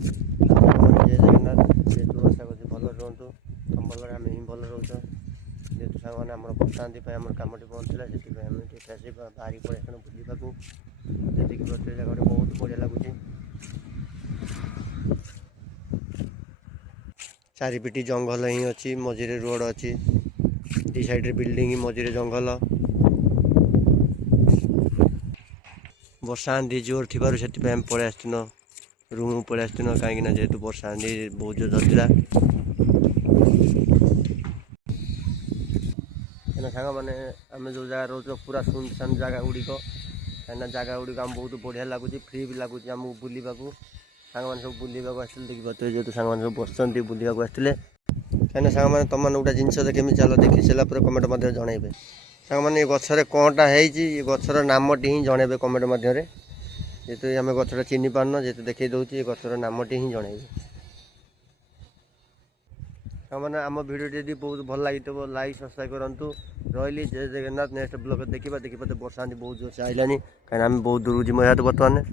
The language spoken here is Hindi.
जय जगन्नाथ जेहेतु आशा कर भल रुहतु तुम भल आम ही भल रोच जेहेतु सागर आम बसाती आम कमटी पहुँचला से बाहरी पड़े बुलवा जी जगह बहुत बढ़िया लगुच चारिपिटी जंगल ही अच्छी मझे रोड अच्छी दी साइड बिल्डिंग मझे जंगल वर्षा आंधी जोर थी पलि आसन रूम पलि आसन कहीं जेहेतु वर्षा आंधी बहुत जोर धरला सांग मैंने आम जो जगह रोच पूरा सुनसान जगह गुड़िक कहीं जगह गुड़िक आम बहुत बढ़िया लगुच फ्री भी लगुच आमको बुलवा सांग मैंने सब बुलवा आसते देखिए जेहतु सांग मैंने सब बसते बुलवा आसते कहीं सांग मैंने तुम गोटे जिनस देखी चलो देखी सारापर कमेंट जनइबे सांग मैंने गचर कौटा है गचर नामटी ही जनइबे कमेंट मध्य जेहेतु आम गचर चिन्ह पारन जेहेतु देखी दूसरी गचर नामटी ही जनइबे मैंने आम भिडियो जब बहुत भल लगी लाइक सब्सक्राइब करूँ रही जय जगन्नाथ नेक्स्ट ब्लॉग देखा देखिए वर्षा बहुत जोर से आइलानी कहीं बहुत दूर जी मैं बर्तमान